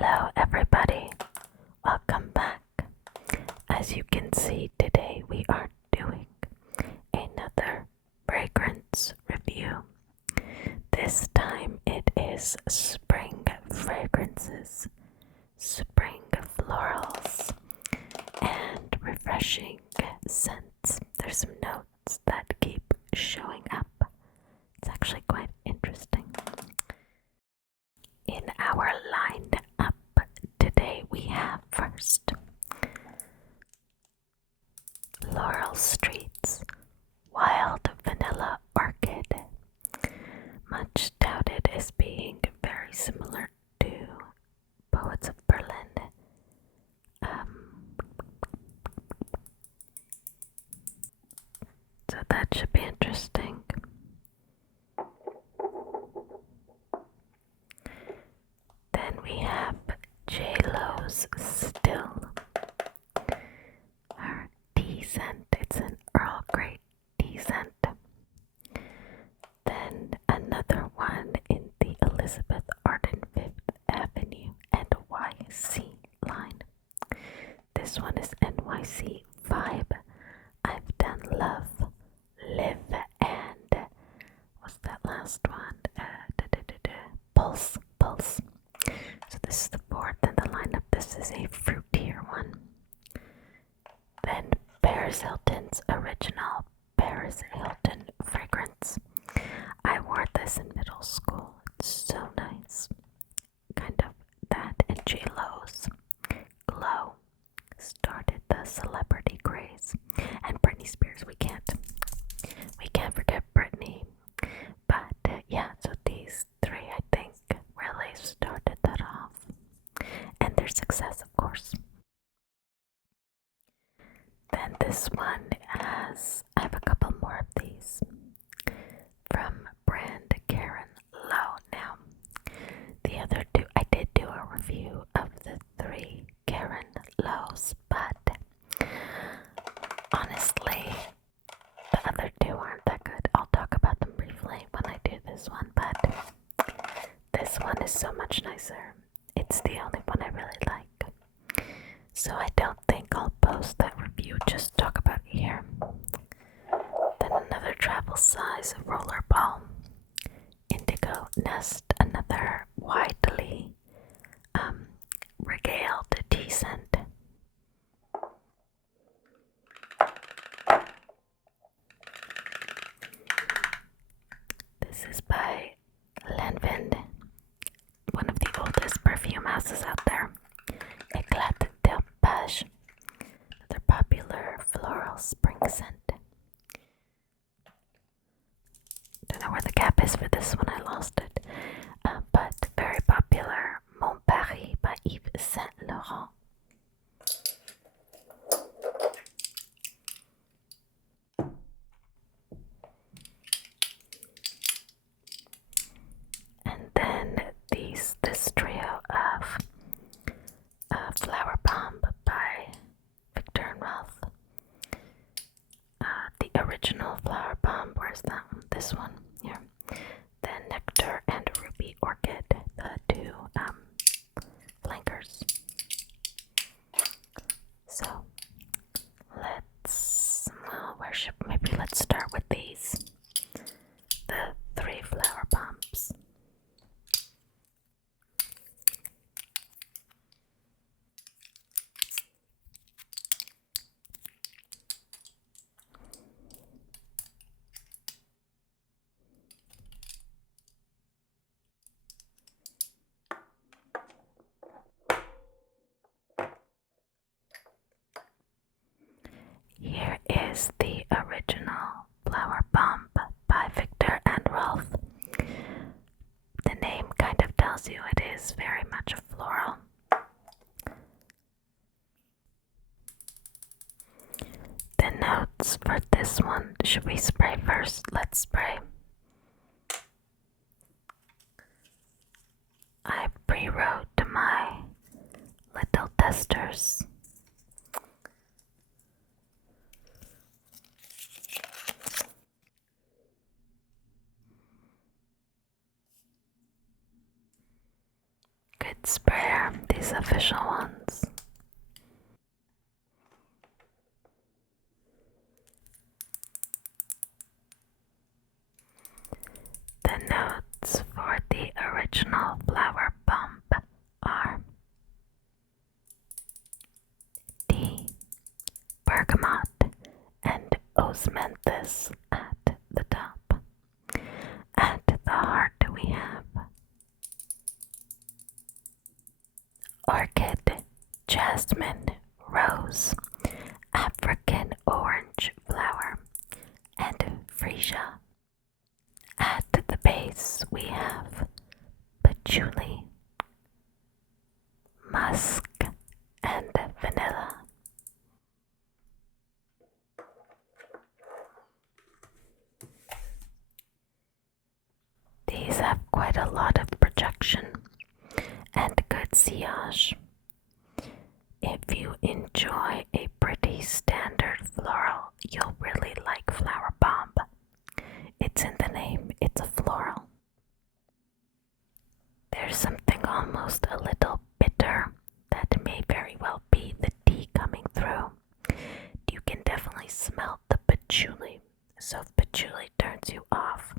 Hello everybody, welcome back. As you can see, today we are doing another fragrance review. This time it is spring fragrances, spring florals, and refreshing scents. There's some notes that keep showing up. It's actually quite interesting. In our lined up today, we have first Floral Streets Wild Vanilla Orchid, much touted as being very similar to Poets of Berlin. So that should be interesting. Then we have J-Lo's Still, her tea scent. It's an Earl Grey tea scent. Then another one in the Elizabeth Arden 5th Avenue NYC line. This one is NYC Vibe. I've done Love, Live, and what's that last one? Pulse. So this is the fourth in the lineup. This is a fruitier one. Then Paris Hilton's original Paris Hilton fragrance. I wore this in middle school. It's so nice. Kind of that and J-Lo's Glow started the celebrity craze. And Britney Spears, we can't forget Britney. But yeah, so these three I think really started that off. And their success, of course. Then this one I have a couple more of these from brand Karen Lowe. Now, the other two, I did do a review of the three Karen Lowe's, but honestly, the other two aren't that good. I'll talk about them briefly when I do this one, but this one is so much nicer. It's the only one I really like. So I don't think I'll post that review, just talk about it here. Then another travel size Rollerball. Indigo Nest, another widely regaled tea scent. This is by Lanvin, one of the oldest perfume houses out there. Eclat, Lopez, another popular floral spring scent. Don't know where the cap is for this one, I lost it. But very popular, Mon Paris by Yves Saint Laurent. And then this trio of Flowerbomb by Viktor and Rolf. The original Flowerbomb, where's that one? This one here. Then Nectar and Ruby Orchid, the two flankers. So let's start with these. The three flower bombs. Here is the original Flower Bomb by Viktor and Rolf. The name kind of tells you it is very much a floral. The notes for this one, should we spray first? Let's spray. I pre-wrote my little testers. Good Orchid sprayer, these official ones. The notes for the original Flowerbomb are tea, bergamot, and osmanthus at the top. At the heart we have orchid, jasmine, rose, African orange flower, and fraiche. At the base we have patchouli, musk, and vanilla. These have quite a lot of projection and good sillage. If you enjoy a pretty standard floral, you'll really like Flowerbomb. It's in the name, it's a floral. There's something almost a little bitter that may very well be the tea coming through. You can definitely smell the patchouli, so if patchouli turns you off,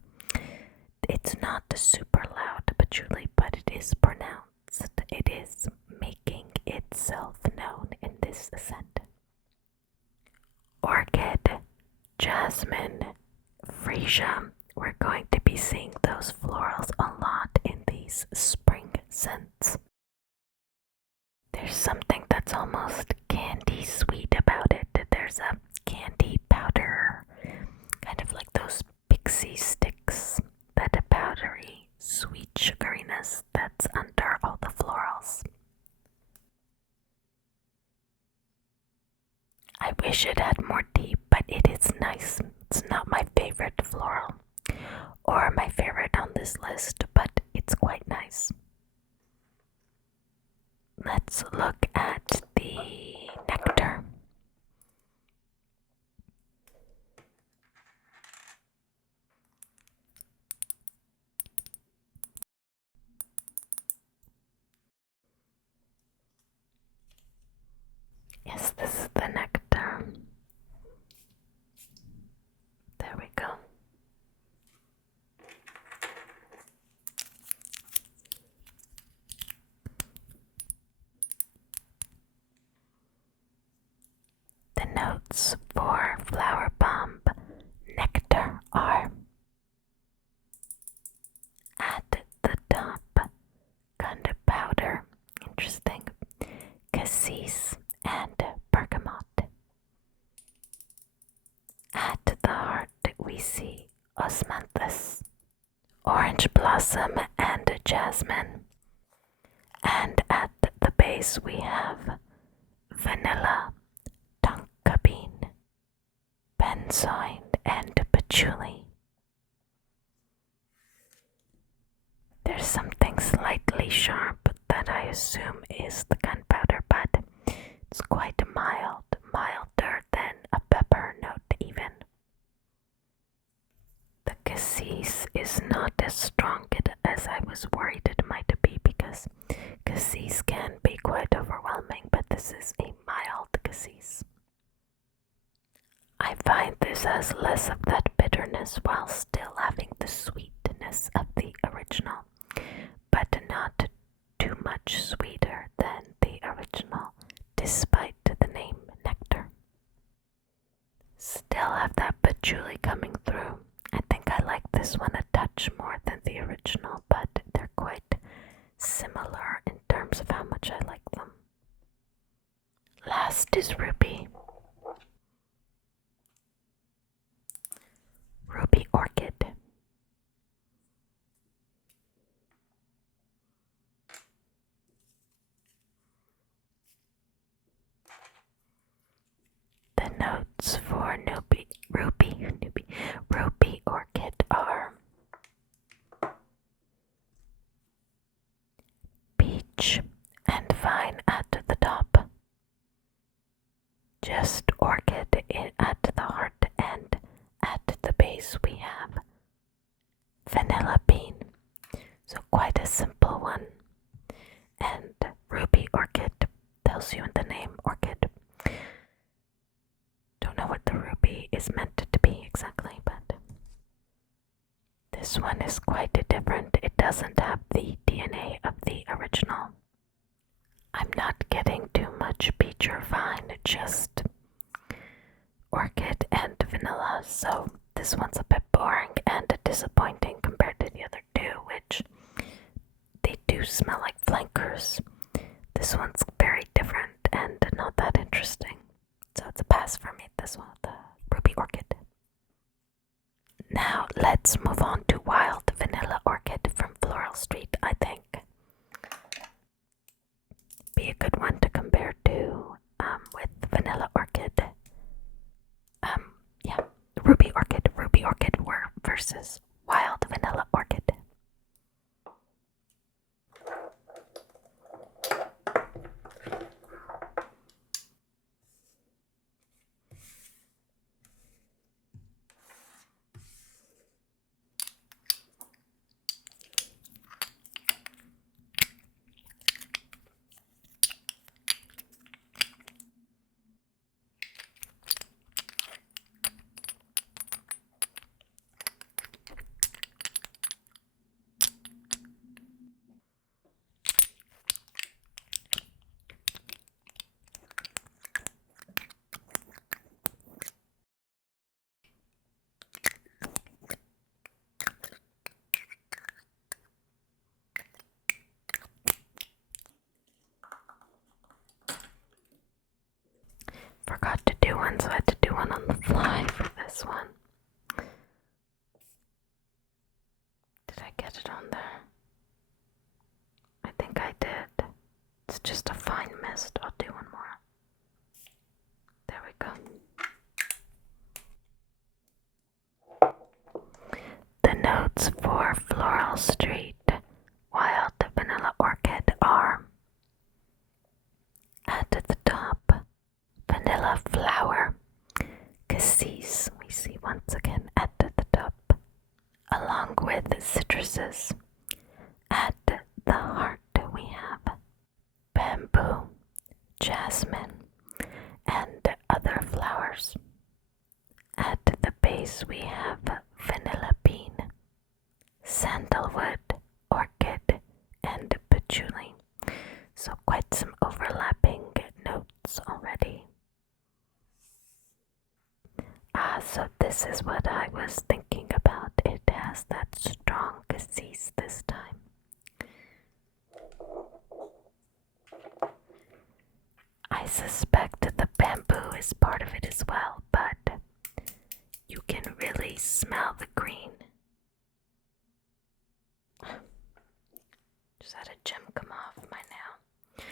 it's not a super loud patchouli, but it is pronounced. It is making itself known in this scent. Orchid, jasmine, fraiche. We're going to be seeing those florals a lot in these spring scents. There's something that's almost candy sweet about it. There's a candy powder, kind of like those pixie sticks, that powdery sweet sugariness that's under all the florals. I wish it had more tea, but it is nice. It's not my favorite floral or my favorite on this list, but it's quite nice. Let's look at the nectar. Yes, this is the nectar. There we go. The notes for Flowerbomb Nectar are at the top, kind of powder, interesting, cassis, and bergamot. At the heart we see osmanthus, orange blossom, and jasmine. And at the base we have vanilla, tonka bean, benzoin, and patchouli. There's something slightly sharp that I assume is the gunpowder, but it's quite mild, milder than a pepper note even. The cassis is not as strong as I was worried it might be, because cassis can be quite overwhelming, but this is a mild cassis. I find this has less of that bitterness while still having the sweetness of the original, but not too much sweeter than the original, despite the name nectar. Still have that patchouli coming through. I think I like this one a touch more than the original, but they're quite similar in terms of how much I like them. Last is ruby. Ruby orchid. The notes for ruby orchid are peach and vine at the top, just orchid at the heart, and at the base we have vanilla bean. So quite a simple one. And This one is quite different. It doesn't have the DNA of the original. I'm not getting too much peach or vine, just orchid and vanilla, so this one's a bit boring and disappointing compared to the other two, which they do smell like flankers. This one's very different and not that interesting, so it's a pass for me, this one, the ruby orchid. Now let's move on to wild vanilla orchid from Floral Street. I think be a good one to compare to with vanilla orchid. Yeah, ruby orchid versus wild vanilla orchid. Forgot to do one, so I had to do one on the fly for this one. Did I get it on there? I think I did. It's just a fine mist. I'll do one more. There we go. The notes for Floral Street Wild Vanilla Orchid are at the top, vanilla flower, cassis, we see once again at the top, along with citruses. At the heart we have bamboo, jasmine, and other flowers. At the base we have vanilla bean, sandalwood, orchid, and patchouli. So quite some overlapping notes already. So this is what I was thinking about. It has that strong cassis this time. I suspect that the bamboo is part of it as well, but you can really smell the green. Just had a gem come off my nail.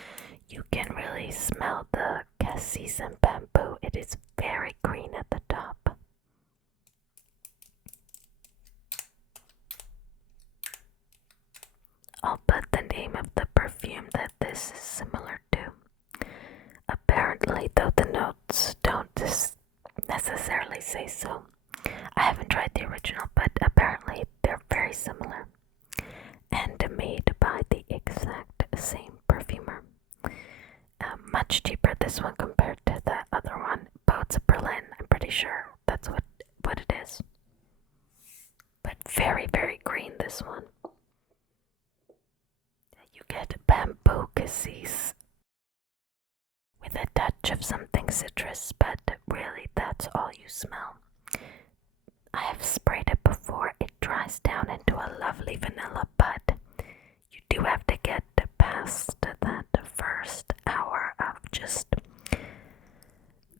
You can really smell the cassis and bamboo. It is very green at the top. I'll put the name of the perfume that this is similar to. Apparently, though the notes don't necessarily say so. I haven't tried the original, but apparently they're very similar and made by the exact same perfumer. Much cheaper, this one, compared to the other one. Boats Berlin, I'm pretty sure that's what it is. But very, very green, this one. You get bamboo cassis with a touch of something citrus, but really that's all you smell. I have sprayed it before. It dries down into a lovely vanilla, but you do have to get past that first hour of just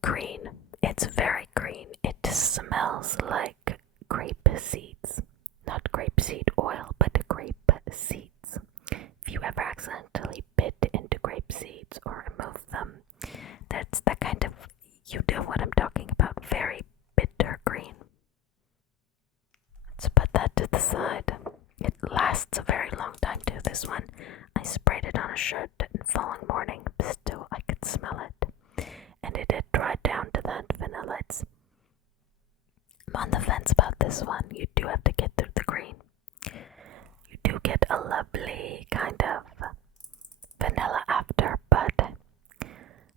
green. It's very green. It smells like grape seeds. Not grape seed oil, but grape seeds. If you ever accidentally bit into grape seeds or remove them, that's the kind of, you know what I'm talking about, very bitter green. Let's put that to the side. It lasts a very long time too, this one. I sprayed it on a shirt in following morning, still I could smell it. And it had dried down to that vanilla. I'm on the fence about this one. You do have to get through the green. You do get a lovely kind of vanilla after, but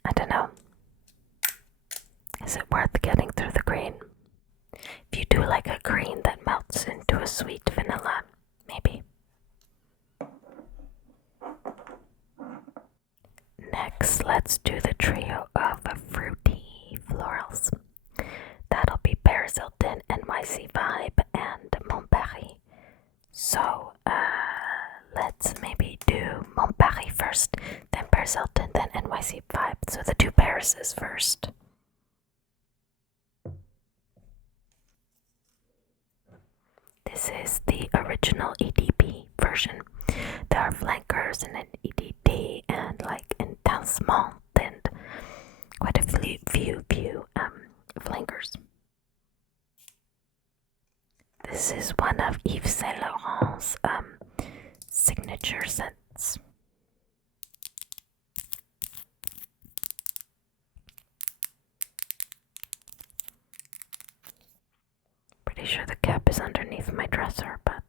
I don't know. Is it worth getting through the green? If you do like a green that melts into a sweet vanilla, let's do the trio of fruity florals. That'll be Paris Hilton, NYC Vibe, and Mon Paris. So let's maybe do Mon Paris first, then Paris Hilton, then NYC Vibe. So the two Parises first. This is the original EDP version. There are flankers and an EDT and like intensement and quite a few flankers. This is one of Yves Saint Laurent's signature scents. Pretty sure the cap is underneath my dresser, but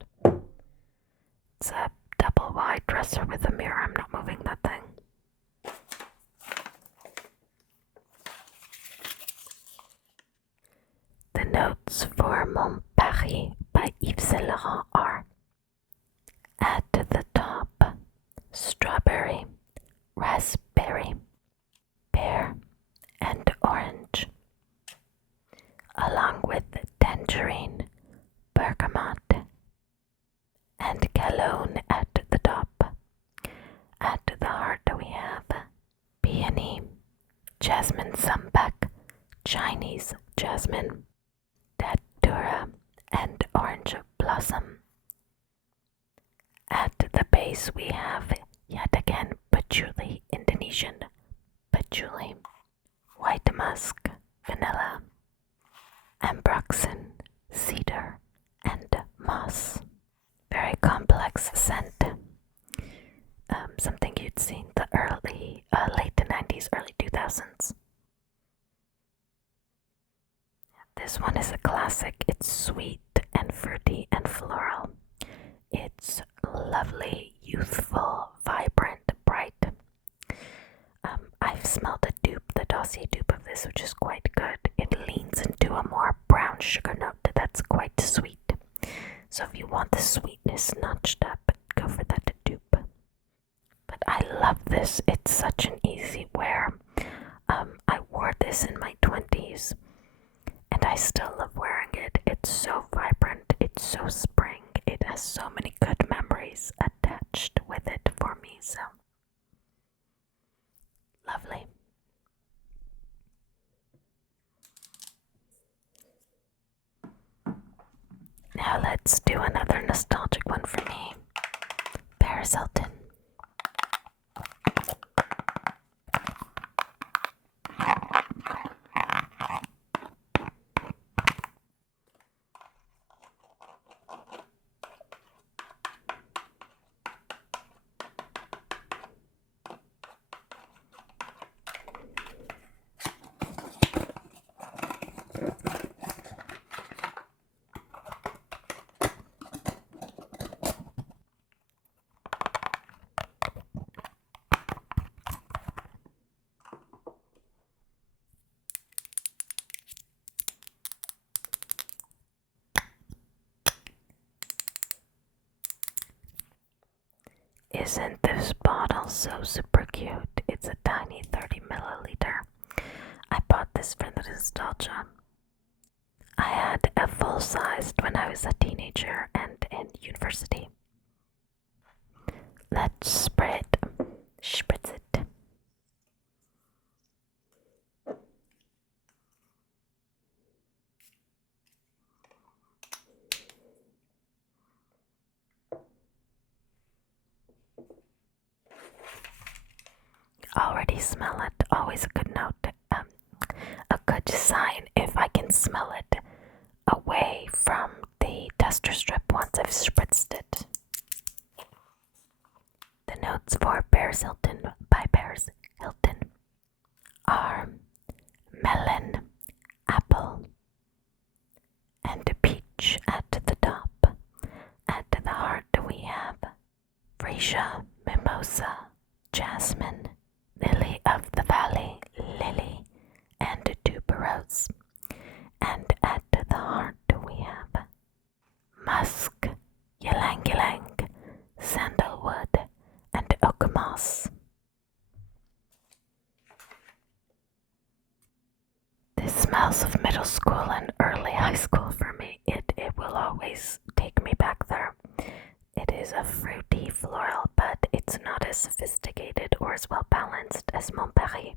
it's a double wide dresser with a mirror. I'm not moving that thing. The notes for Mon Paris by Yves Saint Laurent are: at the top, strawberry, raspberry, pear, and orange, along with tangerine, bergamot, and cologne at the top. At the heart we have peony, jasmine sambac, Chinese jasmine, datura, and orange blossom. At the base we have yet again patchouli, Indonesian patchouli, white musk, vanilla, ambroxan, cedar, and moss. Very complex scent. Something you'd see in the late 90s, early 2000s. This one is a classic. It's sweet and fruity and floral. It's lovely, youthful, vibrant, bright. I've smelled a dupe, the dossier dupe of this, which is quite good. It leans into a more brown sugar note that's quite sweet. So if you want the sweetness notched up, go for that dupe. But I love this. It's such an easy wear. I wore this in my 20s, and I still love wearing it. It's so vibrant. It's so spring. It has so many good memories attached with it for me. So lovely. Now let's do another nostalgic one for me. Paris Hilton. Isn't this bottle so super cute? It's a tiny 30 milliliter. I bought this for the nostalgia. I had a full-sized when I was a teenager and in university. Let's spritz it. Already smell it. Always a good note. A good sign if I can smell it away from the duster strip once I've spritzed it. The notes for Paris Hilton by Paris Hilton are melon, apple, and peach at the top. At the heart we have Fraiche, mimosa, jasmine, lily of the valley, lily, and tuberose. And at the heart we have musk, ylang ylang, sandalwood, and oak moss. is a fruity floral, but it's not as sophisticated or as well balanced as Mon Paris.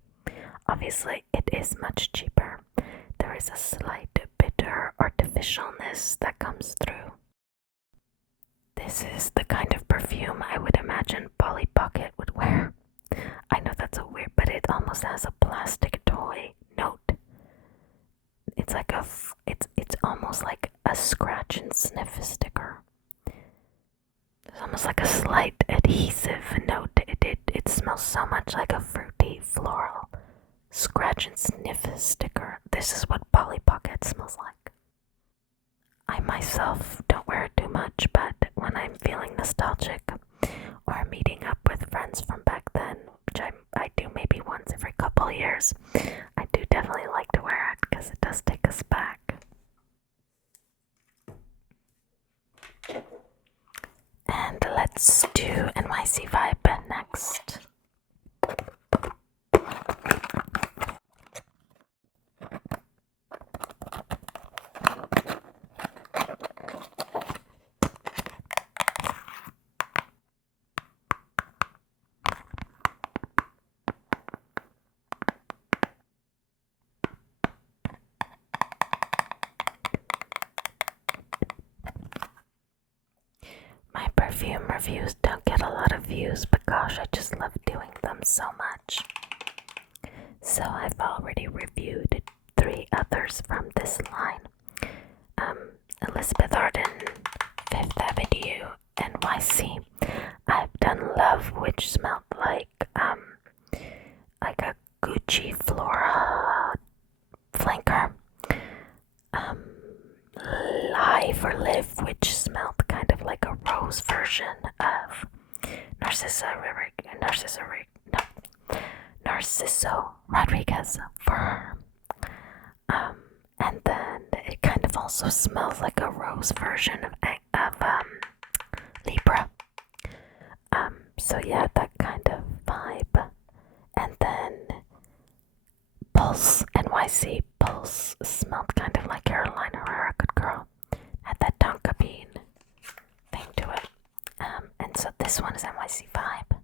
Obviously, it is much cheaper. There is a slight bitter artificialness that comes through. This is the kind of perfume I would imagine Polly Pocket would wear. I know that's a weird, but it almost has a plastic toy note. It's like it's almost like a scratch and sniff sticker. There's almost like a slight adhesive note. It smells so much like a fruity floral scratch and sniff sticker. This is what Polly Pocket smells like. I myself don't wear it too much, but when I'm feeling nostalgic or meeting up with friends from back then, which I do maybe once every couple years, I do definitely like to wear it because it does take us back. And let's do NYC Vibe next. My perfume reviews don't get a lot of views, but gosh, I just love doing them so much. So I've already reviewed 3 others from this line. Elizabeth Arden, Fifth Avenue, NYC. I've done Love, which smelled like a Gucci Flora flanker. Live or Live, which smelled kind of like a rose version of Narciso Rodriguez for her. And then it kind of also smells like a rose version of Libra. So yeah, that kind of vibe. And then Pulse, NYC Pulse smelled kind of like Carolina Herrera, good girl. Had that tonka bean thing to it. And so this one is NYC Vibe.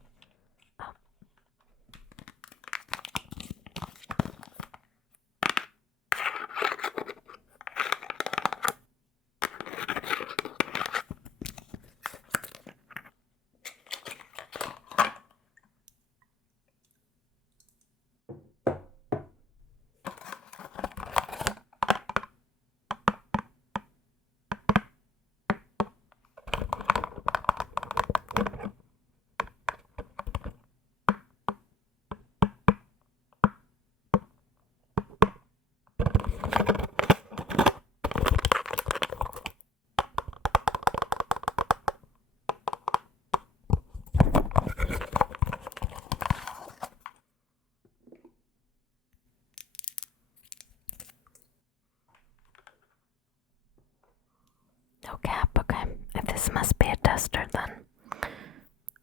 No cap, okay. If this must be a tester, then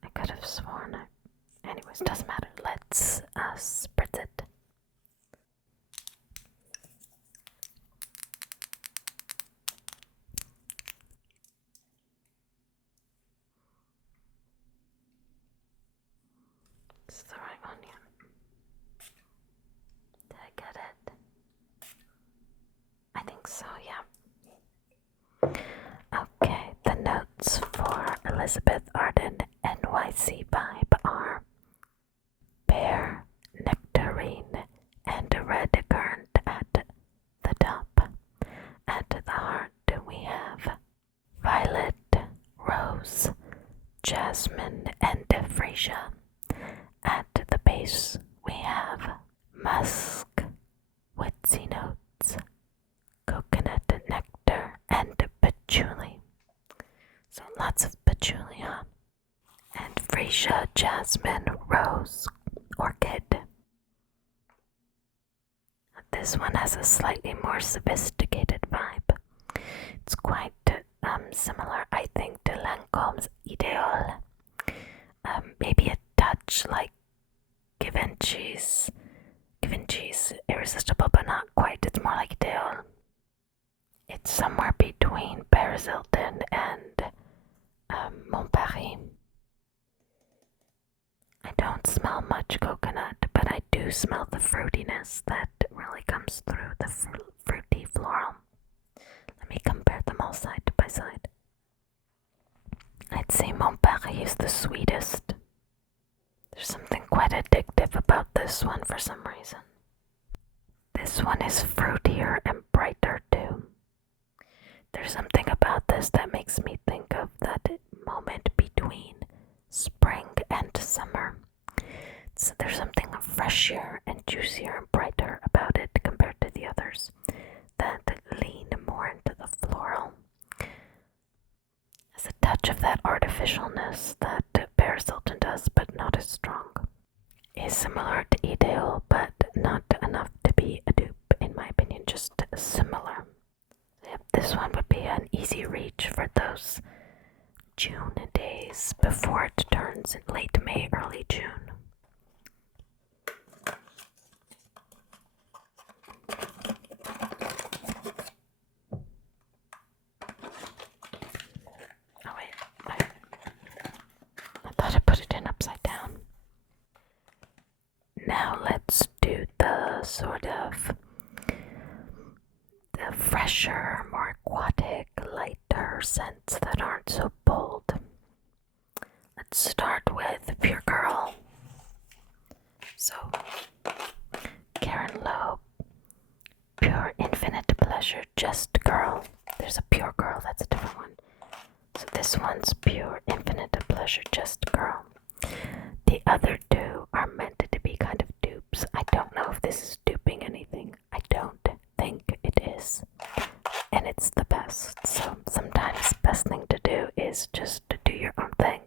I could have sworn it. Anyways, doesn't matter. Let's spritz it. This is the right one, yeah. Did I get it? I think so, yeah. Okay, the notes for Elizabeth Arden NYC Vibe are pear, nectarine, and red currant at the top. At the heart we have violet, rose, jasmine, and fraiche. At the base we have musk, woodsy notes, coconut nectar, and patchouli. So lots of patchouli, huh? And fraiche, jasmine, rose, orchid. This one has a slightly more sophisticated vibe. It's quite similar, I think, to Lancome's Ideal. Maybe a touch like Givenchy's Irresistible, but not quite. It's more like Ideal. It's somewhere between Paris Hilton and Mon Paris. I don't smell much coconut, but I do smell the fruitiness that really comes through the fruity floral. Let me compare them all side by side. I'd say Mon Paris is the sweetest. There's something quite addictive about this one for some reason. This one is fruitier and brighter too. There's something about this that makes me think of that moment between spring and summer. So there's something fresher and juicier and brighter about it compared to the others that lean more into the floral. There's a touch of that artificialness that Paris Hilton does, but not as strong. Is similar to Ideal, but not enough to be a dupe, in my opinion, just similar. Yep, this one would be an easy reach for those June days before it turns late May, early June. Oh wait, I thought I put it in upside down. Now let's do the sort of the fresher, more aquatic, lighter scents that aren't so bold. Let's start with Pure Girl. So, Karen Loeb, Pure Infinite Pleasure, Just Girl. There's a Pure Girl, that's a different one. So this one's Pure Infinite Pleasure, Just Girl. The other two are meant to be kind of dupes. I don't know if this is duping anything. I don't think it is. And it's the best. So sometimes the best thing to do is just to do your own thing.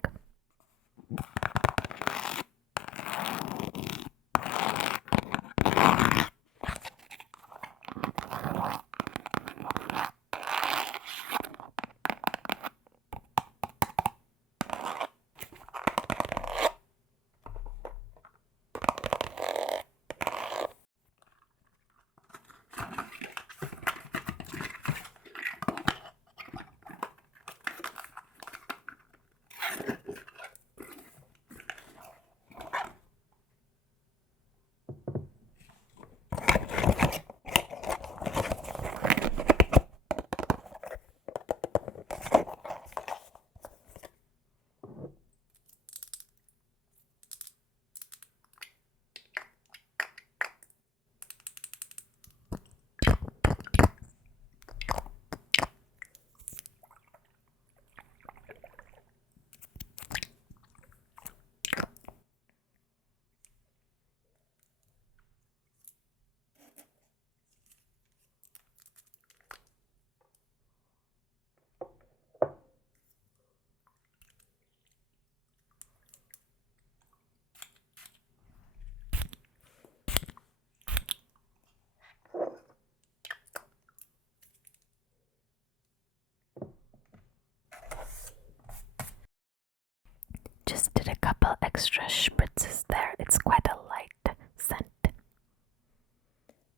Just did a couple extra spritzes there. It's quite a light scent.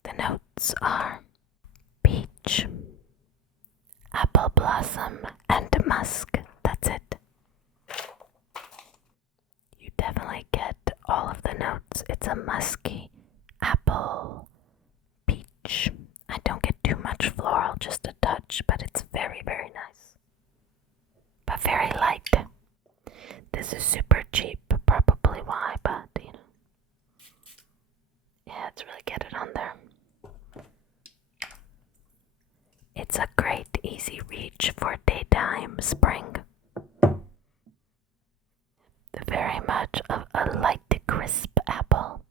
The notes are peach, apple blossom, and musk. That's it. You definitely get all of the notes. It's a musky apple, peach. I don't get too much floral, just a touch, but it's very, very nice. But very light. This is super cheap, probably why, but you know. Yeah, let's really get it on there. It's a great easy reach for daytime spring. Very much of a light crisp apple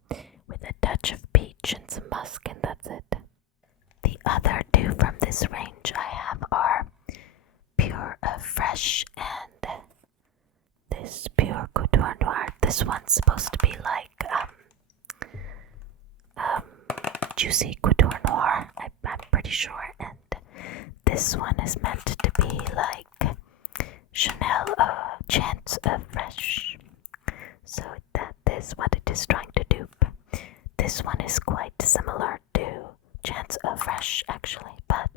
with a touch of peach and some musk, and that's it. The other two from this range I have are Pure Fraiche and this Pure Couture Noir. This one's supposed to be like juicy Couture Noir, I'm pretty sure, and this one is meant to be like Chanel Chance of Fraiche. So that is what it is trying to dupe. This one is quite similar to Chance of Fraiche actually, but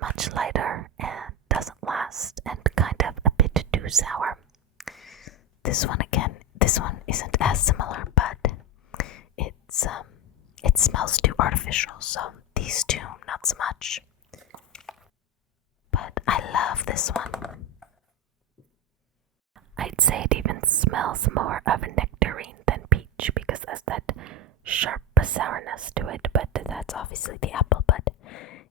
much lighter and doesn't last and kind of a sour. This one again, this one isn't as similar, but it smells too artificial, so these two not so much. But I love this one. I'd say it even smells more of a nectarine than peach because there's that sharp sourness to it, but that's obviously the apple. But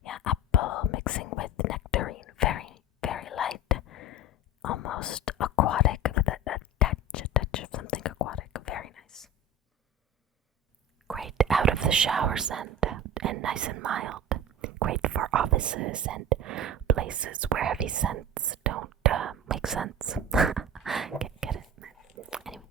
yeah, apple mixing with nectarine, very, very light, almost aquatic, with a touch of something aquatic, very nice. Great out of the shower scent and nice and mild. Great for offices and places where heavy scents don't make sense. Get it? Anyway.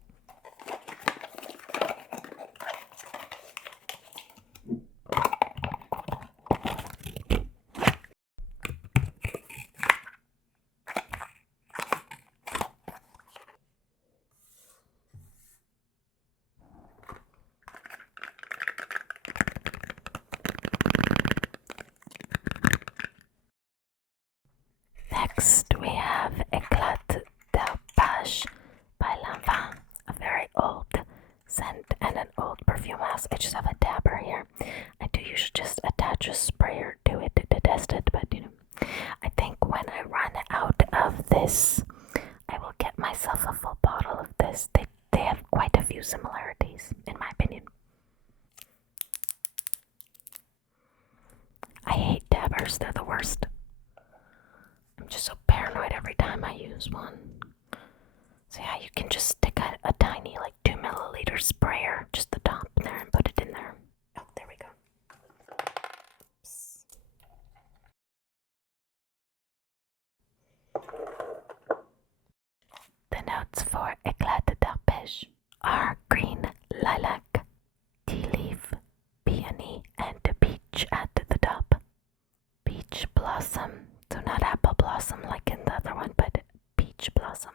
Next, we have Eclat by Lanvin, a very old scent and an old perfume house. I just have a dabber here. I do usually just attach a sprayer to it to test it, but I think when I run out of this, I will get myself a full bottle of this. They have quite a few similarities, in my opinion. I hate dabbers, they're the worst. I'm just so paranoid every time I use one. So yeah, you can just stick a tiny, like 2 milliliter sprayer, just the top there, and put it in there. Oh, there we go. Oops. The notes for Eclat d'Arpège are green, lilac, tea leaf, peony, and peach at the top. Peach blossom, so not apple blossom like in the other one, but peach blossom.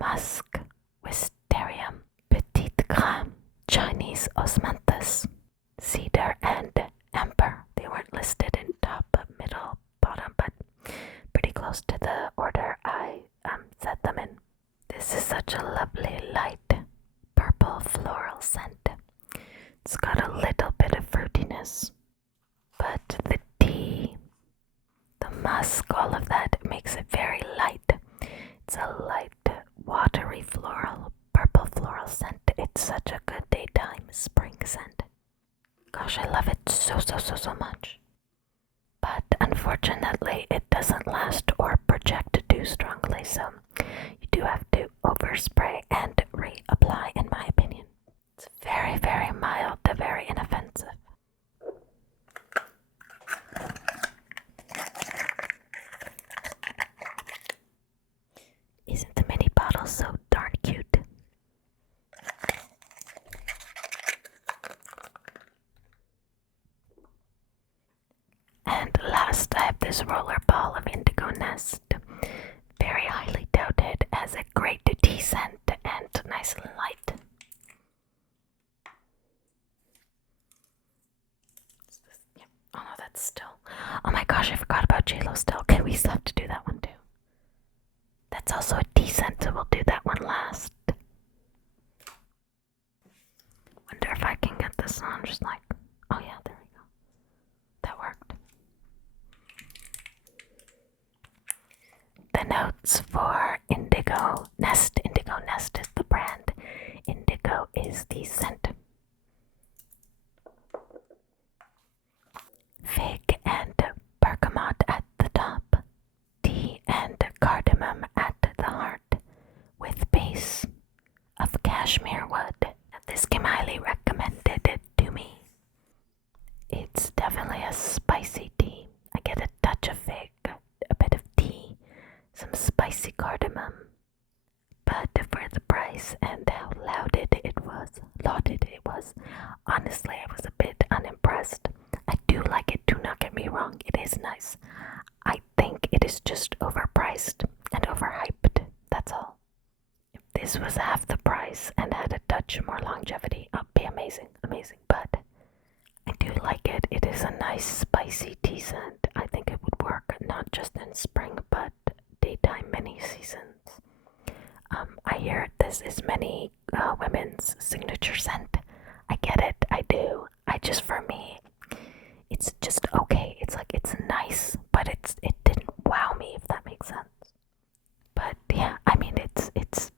Musk, wisteria, petit grain, Chinese osmanthus, cedar, and amber. They weren't listed in top, middle, bottom, but pretty close to the order I set them in. This is such a lovely light purple floral scent. It's got a little bit of fruitiness, but the tea, the musk, all of that makes it very light. It's a light, watery floral, purple floral scent. It's such a good daytime spring scent. Gosh, I love it so much. But unfortunately, it doesn't last or project too strongly, so you do have to overspray and reapply, in my opinion. It's very, very mild, very inoffensive. Isn't the mini bottle so darn cute? And last, I have this roller ball of Indigo Nest. Very highly touted as a great tea scent and nice and light. Oh no, that's still. Oh my gosh, I forgot about JLo still. Okay, we still have to do that one too. That's also a tea scent, so we'll do that one last. Wonder if I can get this on, just like, oh yeah, there we go. That worked. The notes for Indigo Nest. Indigo Nest is the brand. Indigo is the scent. Fig and bergamot at the top. Tea and cardamom at the heart, with base of cashmere wood. This came highly recommended to me. It's definitely a spicy tea. I get a touch of fig, a bit of tea, some spicy cardamom. But for the price and how lauded it was, honestly, I was a bit unimpressed. I do like it, do not get me wrong, it is nice. I think it is just overpriced and overhyped, that's all. If this was half the price and had a touch more longevity, it'd be amazing. But I do like it. It is a nice spicy tea scent. I think it would work not just in spring, but daytime many seasons. I hear this is many women's signature scent. I get it, I do. For me, it's just okay. It's like, it's nice, but it didn't wow me, if that makes sense. But yeah, I mean, it's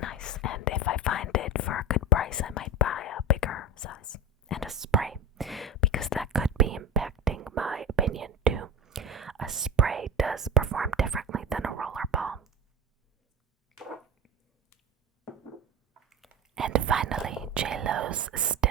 nice, and if I find it for a good price, I might buy a bigger size and a spray, because that could be impacting my opinion too. A spray does perform differently than a roller ball. And finally, JLo's Still.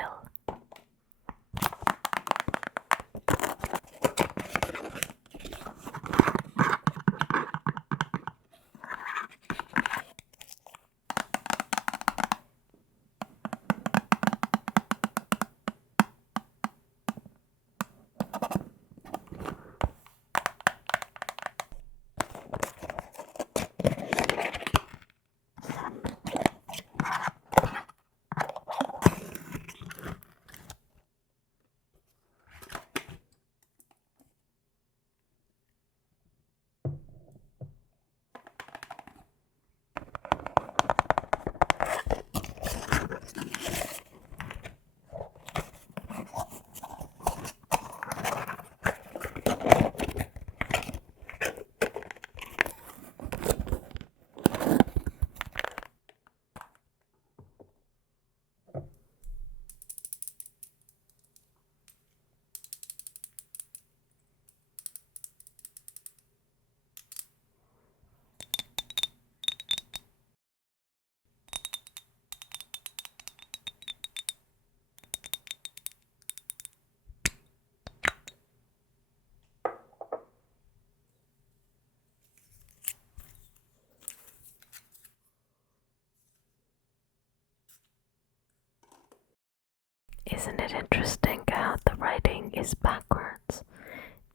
Isn't it interesting how the writing is backwards?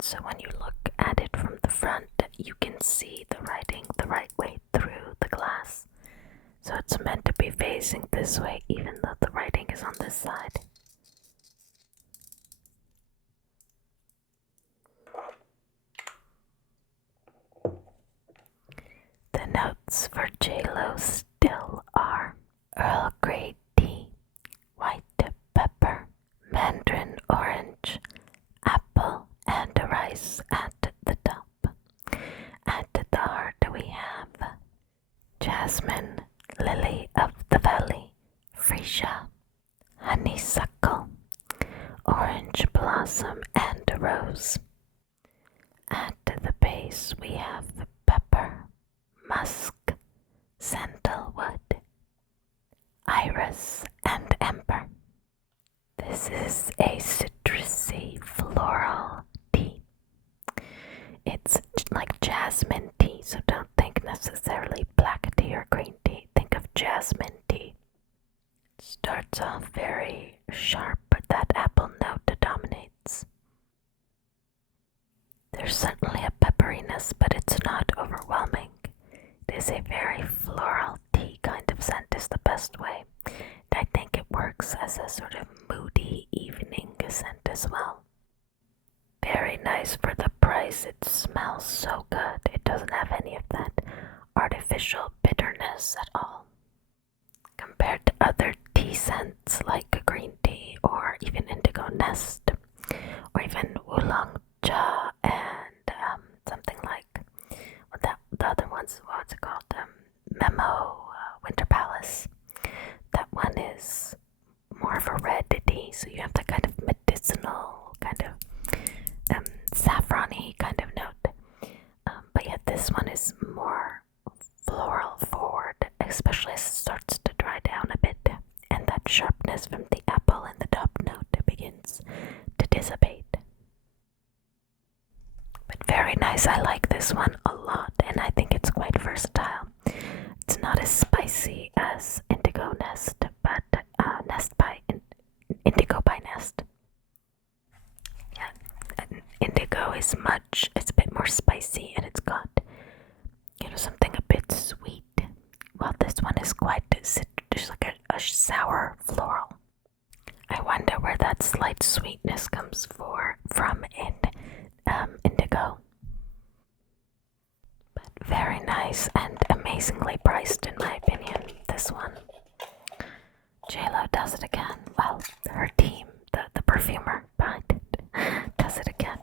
So when you look at it from the front, you can see the writing the right way through the glass. So it's meant to be facing this way, even though the writing is on this side. The notes for JLo Still are Earl Grey tea, white pepper, mandarin orange, apple, and rice at the top. At the heart we have jasmine, lily of the valley, freesia, honeysuckle, orange blossom, and rose. At the base we have pepper, musk, sandalwood, iris, and ember. This is a citrusy floral tea. It's like jasmine tea, so don't think necessarily black tea or green tea. Think of jasmine tea. It starts off very sharp, but that apple note dominates. There's certainly a pepperiness, but it's not overwhelming. It is a very floral tea kind of scent, is the best way. And I think it works as a sort of moody evening scent as well. Very nice for the price. It smells so good. It doesn't have any of that artificial bitterness at all. Compared to other tea scents like green tea or even indigo nest or even oolong cha and something like the other ones, what's it called? Memo Winter Palace. That one is more of a red tea, so you have the kind of medicinal, kind of saffron-y kind of note. But yet this one is more floral forward, especially as it starts to dry down a bit, and that sharpness from the apple in the top note begins to dissipate. But very nice. I like this one a lot, and I think it's quite versatile. It's not as spicy as Indigo Nest, but Indigo by Nest. Yeah, Indigo is it's a bit more spicy, and it's got, something a bit sweet. Well, this one is quite just like a sour floral. I wonder where that slight sweetness comes from in Indigo. But very nice and amazingly priced in my opinion. does it again. Well, her team, the perfumer behind it, does it again.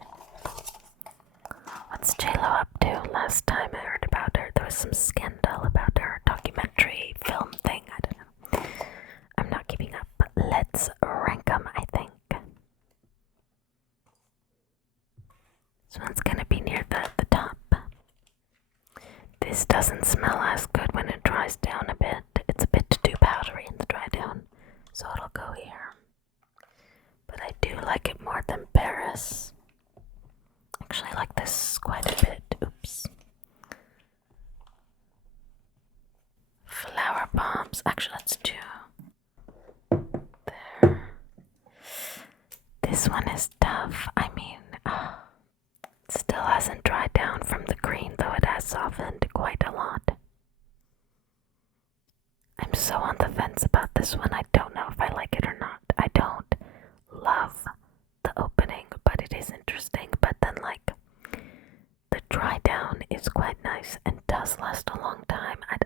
What's JLo up to? Last time I heard about her, there was some scandal about her documentary film thing. I don't know. I'm not keeping up. Let's rank them, I think. This one's gonna be near the top. This doesn't smell as good when it dries down a bit. It's a bit too powdery in the dry down, so it'll go here. But I do like it more than Paris. Actually, I like this quite a bit. Oops. Flower bombs. Actually, let's do there. This one is tough. I mean, it still hasn't dried down from the green, though it has softened quite a lot. I'm so on the fence about this one. I don't know if I like it or not. I don't love the opening, but it is interesting. But then, like, the dry down is quite nice and does last a long time. I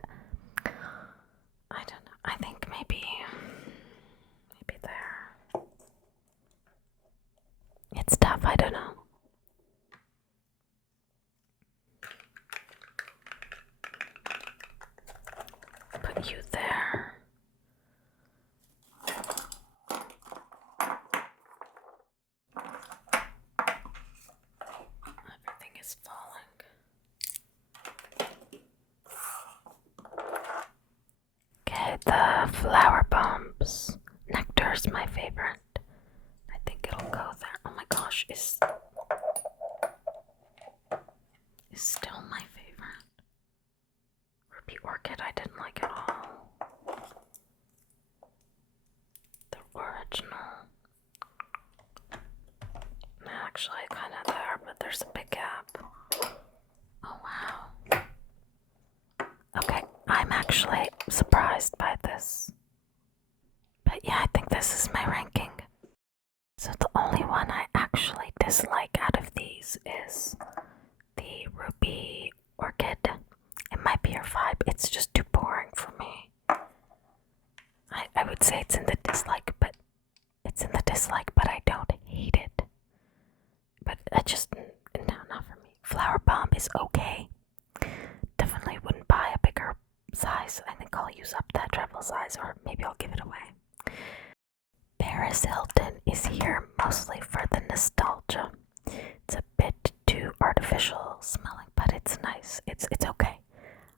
don't know. I think maybe there. It's tough. I don't know. Put you there. Everything is falling. Okay, the flower bombs. Nectar is my favorite. I think it'll go there. Oh my gosh, is still my favorite. Ruby Orchid, I didn't like at all. The original. Actually, kind of there, but there's a big gap. Oh wow. Okay, I'm actually surprised by this. But yeah, I think this is my ranking. So the only one I actually dislike out of these is the Ruby Orchid. It might be your vibe. It's just too boring for me. I would say it's in the dislike, but I don't hate it. But I just, no, not for me. Flowerbomb is okay. Definitely wouldn't buy a bigger size. I think I'll use up that travel size, or maybe I'll give it away. Paris Hilton is here mostly for the nostalgia. It's a bit too artificial smelling, but it's nice. It's okay.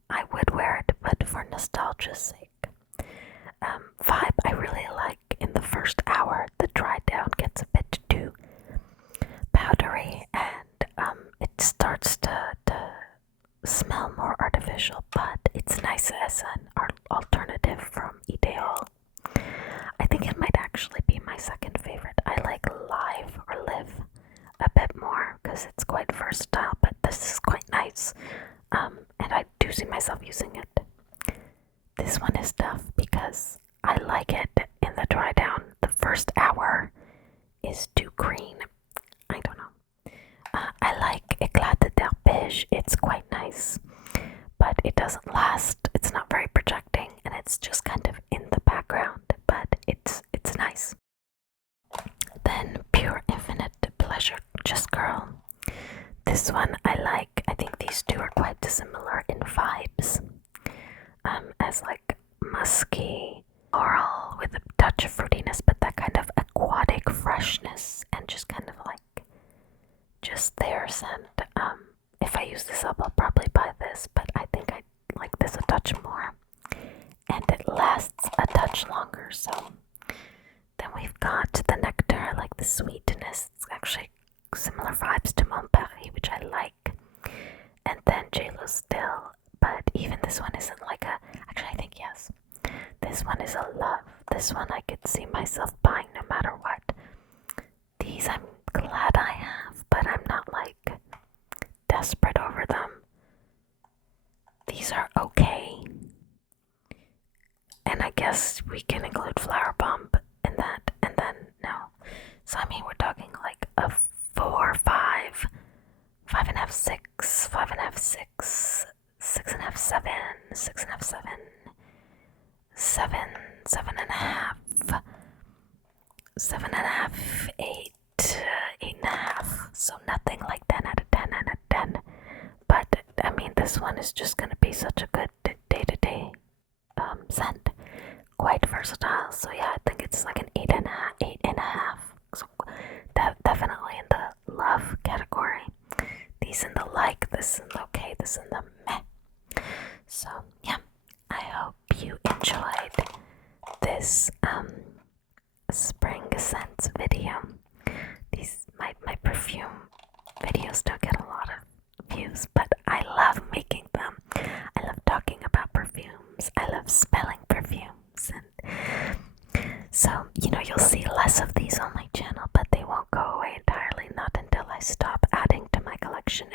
I would wear it, but for nostalgia's sake. Vibe I really like. In the first hour, the dry down gets a bit too powdery, and it starts to smell more artificial, but it's nice as an alternative from Ideal. I think it might actually be my second favorite. I like Live or Live a bit more because it's quite versatile, but this is quite nice, and I do see myself using it. This one is tough because I like it in the dry down. The first hour is too green. I don't know. I like Eclat de Beige. It's quite nice, but it doesn't last. It's not very projecting, and it's just kind of in the background, but it's nice. Then Pure Infinite Pleasure Just Girl. This one I like. I think these two are quite similar in vibes. As like musky floral with a touch of fruitiness, but that kind of aquatic freshness and just kind of like just their scent. If I use this up, I'll probably buy this, but I think I like this a touch more, and it lasts a touch longer. So then we've got the Nectar. I like the sweetness. It's actually similar vibes to Mon Paris, which I like, and then JLo Still. But even this one isn't like a. Actually, I think yes. This one is a love. This one I could see myself buying no matter what. These I'm glad I have, but I'm not like desperate over them. These are okay. And I guess we can include Flowerbomb in that, and then no. So I mean we're talking like a 4, 5, 5.5, 6, 5.5, 6, 6.5, 7, 6.5, 7, 7, 7.5, 7.5, 8, 8.5. So nothing like 10 out of 10 out of 10. But I mean, this one is just gonna be such a good day-to-day scent. Quite versatile. So yeah, I think it's like an 8.5, 8.5. So definitely in the love category. These in the like, this in the okay, this in the meh. So yeah, I hope you enjoyed this spring scents video. These my perfume videos don't get a lot of views, but I love making them. I love talking about perfumes. I love smelling perfumes, and so you'll see less of these on my channel, but they won't go away entirely, not until I stop adding to my collection